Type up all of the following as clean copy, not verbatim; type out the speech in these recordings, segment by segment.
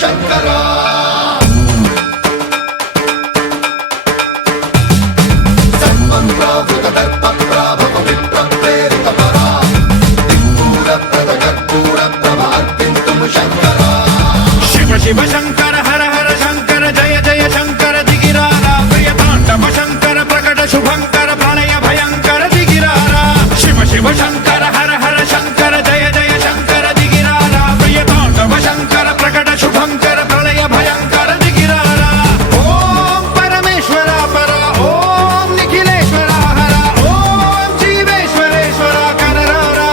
శంకరా శివ శంకర హర హర శంకర జయ జయ శంకర దిగిరారా ప్రియ తాండవ శంకర ప్రకట శుభంకర ప్రళయ భయంకర దిగిరారా శివ శివ శంకర హర హర శంకర జయ జయ శంకర దిగిరారా ప్రియ తాండవ శంకర ప్రకట శుభంకర ప్రళయ భయంకర దిగిరారా ఓం పరమేశ్వర పర ఓం నిఖిలేశ్వర హర ఓం జీవేశ్వరేశ్వర కరరారా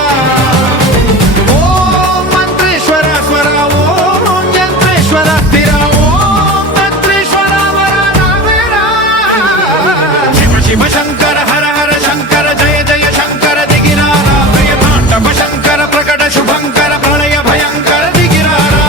ఓం మంత్రేశ్వర స్వర ఓం యంత్రేశ్వర స్థిర ఓం తంత్రేశ్వర వర రామేరా శివ శివ శంకర హర హర శంకర జయ జయ శంకర దిగిరారా ప్రియ తాండవ శంకర ప్రకట శుభంకర ప్రళయ భయంకర దిగిరారా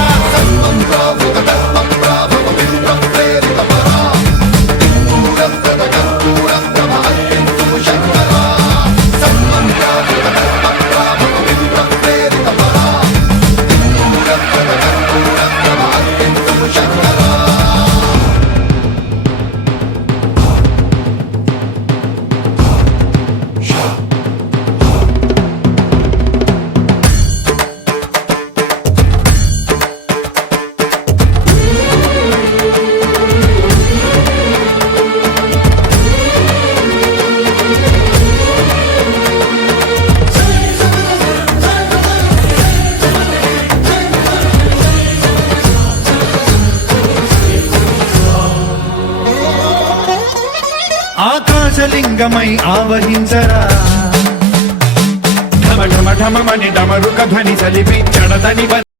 ఆకాశలింగమై ఆవహించరా ఢమ ఢమ ఢమమని డమరుక ధ్వని సలిపి చడదని